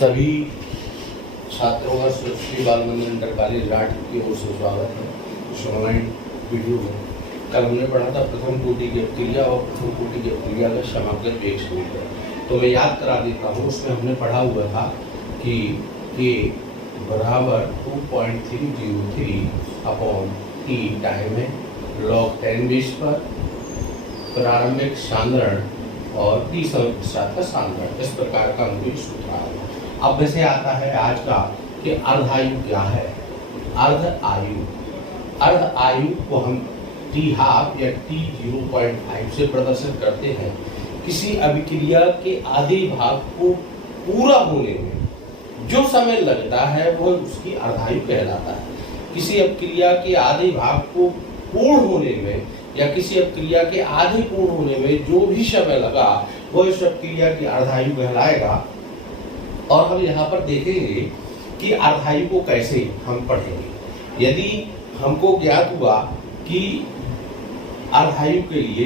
सभी छात्रों का श्री बाल मंदिर इंटर कॉलेज राठ की ओर से स्वागत है। इस ऑनलाइन वीडियो में कल हमने पढ़ा था प्रथम कोटि की अवक्रिया और प्रथम कोटि की अवक्रिया का समाकलन वेग समीकरण। तो मैं याद करा देता हूँ, उसमें हमने पढ़ा हुआ था कि k बराबर 2.303 अपॉन t टाइम है log 10 बेस पर प्रारंभिक सांद्रण और t समय पश्चात का सांद्रण। इस प्रकार का हमको सूत्र आया। अब वैसे आता है आज का कि अर्ध आयु क्या है। अर्ध आयु को हम t हाफ या t 0.5 से प्रदर्शित करते हैं। किसी अभिक्रिया के आधे भाग को पूरा होने में जो समय लगता है वह उसकी अर्धायु कहलाता है। किसी अभिक्रिया के आधे भाग को पूर्ण होने में या किसी अभिक्रिया के आधे पूर्ण होने में जो भी समय लगा वह इस अभिक्रिया की अर्धायु कहलाएगा। और हम यहाँ पर देखेंगे कि अर्धायु को कैसे हम पढ़ेंगे। यदि हमको ज्ञात हुआ कि अर्धायु के लिए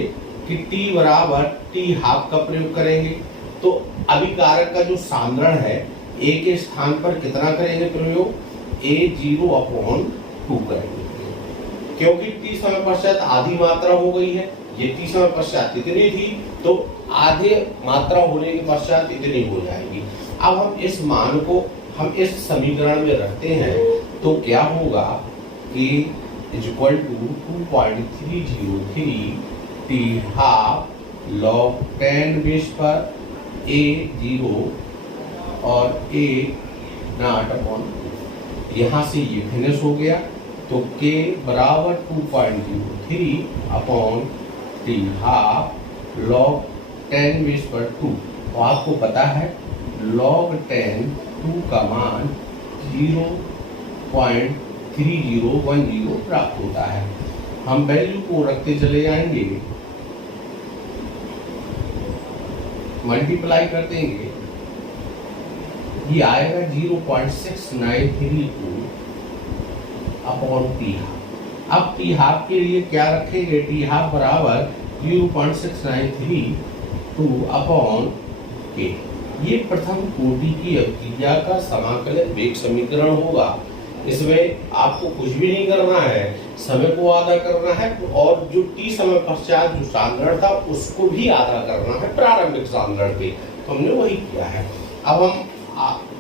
कि t बराबर t हाफ का प्रयोग करेंगे तो अभिकारक का जो सांद्रण है a के स्थान पर कितना करेंगे प्रयोग, a0/2 करेंगे, क्योंकि t समय पश्चात आधी मात्रा हो गई है। ये t समय पश्चात इतनी थी तो आधे मात्रा होने के पश्चात इतनी हो जाएगी। अब हम इस मान को हम इस समीकरण में रखते हैं तो क्या होगा कि equal to 2.303 t half log 10 base पर a0 और a0/2। यहाँ से ये फिनिश हो गया तो k बराबर 2.03 upon t half log 10 base पर 2। तो आपको पता है log 10 2 का मान 0.3010 प्राप्त होता है। हम वैल्यू को रखते चले जाएंगे, मल्टीप्लाई कर देंगे, ये आएगा 0.6932 अपॉन टी हाफ। अब टी हाफ के लिए क्या रखेंगे, टी हाफ बराबर 0.6932 अपॉन के। ये प्रथम कोटि की अवक्रिया का समाकलन वेग समीकरण होगा। इसमें आपको कुछ भी नहीं करना है, समय को आधा करना है और जो t समय पश्चात जो सांद्रण था उसको भी आधा करना है प्रारंभिक सांद्रण के। तो हमने वही किया है। अब हम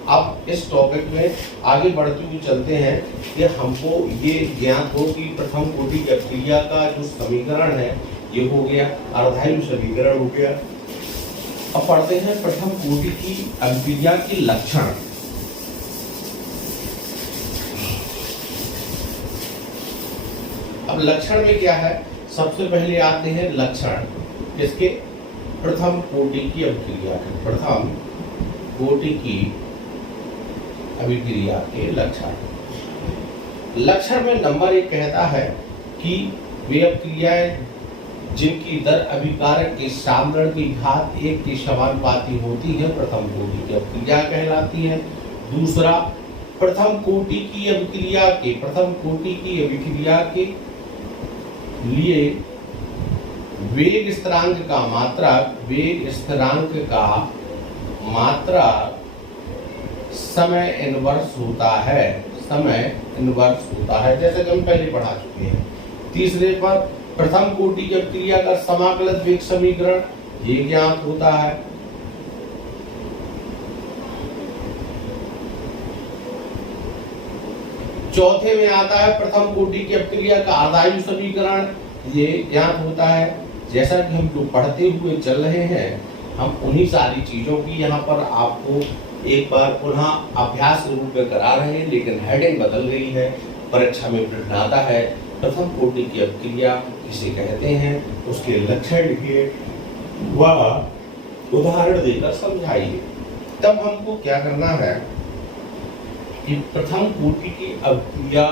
अब इस टॉपिक में आगे बढ़ते हुए चलते हैं कि हमको ये ज्ञात हो कि प्रथम कोटि की अवक्रिया का जो समीकरण है ये हो गया, अर्धायु समीकरण हो गया। अब पढ़ते हैं प्रथम कोटि की अवक्रिया के लक्षण। अब लक्षण में क्या है, सबसे पहले आते हैं लक्षण इसके प्रथम कोटि की अवक्रिया के। प्रथम कोटि की अभिक्रिया के लक्षण। लक्षण में नंबर 1 कहता है कि वे अभिक्रियाएं जिनकी दर अभिकारक के सांद्रण की घात 1 के समानुपाती होती है प्रथम कोटि की अभिक्रिया कहलाती है। दूसरा, प्रथम कोटि की अभिक्रिया के लिए वेग स्थिरांक का समय इनवर्स होता है, जैसे कि हम पहले पढ़ा चुके हैं। तीसरे पर प्रथम कोटि की अवक्रिया का समाकलित वेग समीकरण ये ज्ञात होता है। चौथे में आता है प्रथम कोटि की अवक्रिया का अर्धायु समीकरण ये ज्ञात होता है। जैसा कि हम जो पढ़ते हुए चल रहे हैं हम उन्हीं सारी चीजों की यहाँ पर आपको एक बार पुनः अभ्यास रूप में करा रहे हैं, लेकिन हेडिंग बदल गई है। परीक्षा में प्रश्न आता है प्रथम कोटि की अवक्रिया किसे कहते हैं, उसके लक्षण लिखिए, वह उदाहरण देकर समझाइए। तब हमको क्या करना है कि प्रथम कोटि की अवक्रिया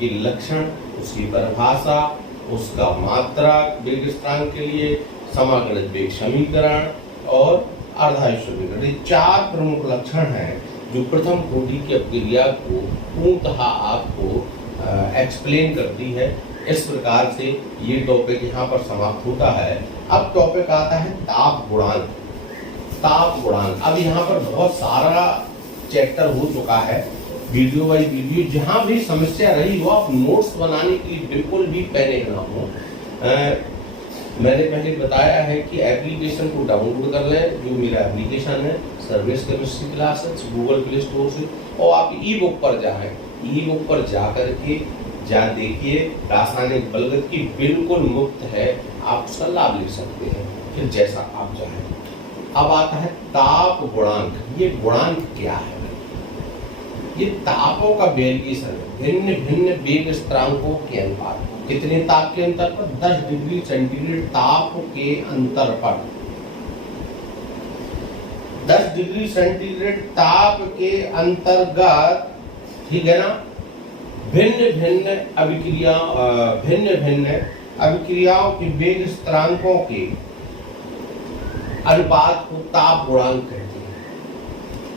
के लक्षण, उसकी परिभाषा, उसका मात्रा वेग स्थिरांक के लिए समाकलित वेग समीकरण और अर्धायु समीकरण, ये 4 प्रमुख लक्षण हैं जो प्रथम कोटि की अवक्रिया को पूर्णतः आपको एक्सप्लेन करती है। इस प्रकार से ये टॉपिक यहाँ पर समाप्त होता है। अब टॉपिक आता है ताप गुणांक। अब यहाँ पर बहुत सारा चैप्टर हो चुका है, वीडियो बाई वीडियो। जहाँ भी समस्या रही हो, आप नोट्स बनाने के लिए बिल्कुल भी पैनिक ना हो। मैंने पहले बताया है कि एप्लीकेशन को डाउनलोड कर लें, जो मेरा एप्लीकेशन है service chemistry classes, Google play store से, और आप ई बुक पर जाएं। ई बुक पर जा करके देखिए, रासायनिक बलगत की बिल्कुल मुफ्त है, आप उसका लाभ ले सकते हैं, फिर जैसा आप चाहें। अब आता है ताप गुणांक। ये गुणांक क्या है? ये तापों का वेरिएशन है, भिन्न भिन्न वेग स्थिरांकों के अनुपात। कितने ताप के अंतर पर? 10 डिग्री सेंटीग्रेड ताप के अंतर पर, 10 डिग्री सेंटीग्रेड ताप के अंतर्गत, ठीक है ना, भिन्न भिन्न अभिक्रियाओं के वेग स्थिरांकों के अनुपात को ताप गुणांक कहते हैं।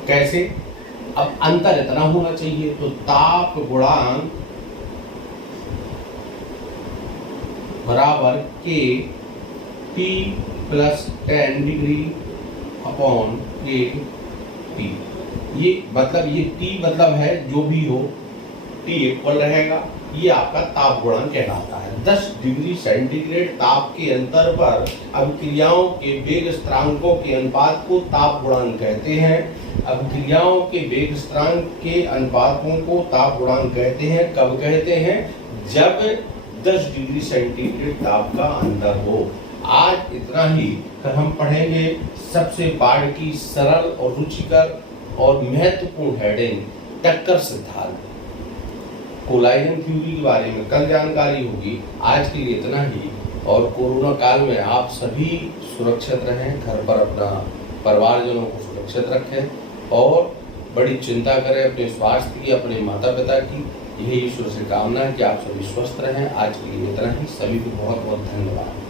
कैसे? अब अंतर इतना होना चाहिए, तो ताप गुणांक बराबर के T प्लस 10 डिग्री अपॉन के T। ये मतलब, ये T मतलब है जो भी हो, T इक्वल रहेगा, ये आपका ताप गुणांक कहलाता है। 10 डिग्री सेंटीग्रेड ताप के अंतर पर अभिक्रियाओं के वेग स्थिरांकों के अनुपात को ताप गुणांक कहते हैं। अभिक्रियाओं के वेग स्थिरांक के अनुपातों को ताप गुणांक कहते हैं। कब कहते हैं? जब 10 डिग्री सेंटीग्रेड ताप का अंतर हो। आज इतना ही। कल हम पढ़ेंगे सबसे बाढ़ की सरल और रुचिकर और महत्वपूर्ण हेडिंग, टक्कर सिद्धांत, कोलाइजन थ्योरी के बारे में कल जानकारी होगी। आज के लिए इतना ही, और कोरोना काल में आप सभी सुरक्षित रहें, घर पर अपना परिवारजनों को सुरक्षित रखें, और बड़ी चिंता करें अपने स्वास्थ्य की, अपने माता पिता की। यही ईश्वर से कामना है कि आप सभी स्वस्थ रहें। आज के लिए इतना ही। सभी को बहुत बहुत धन्यवाद।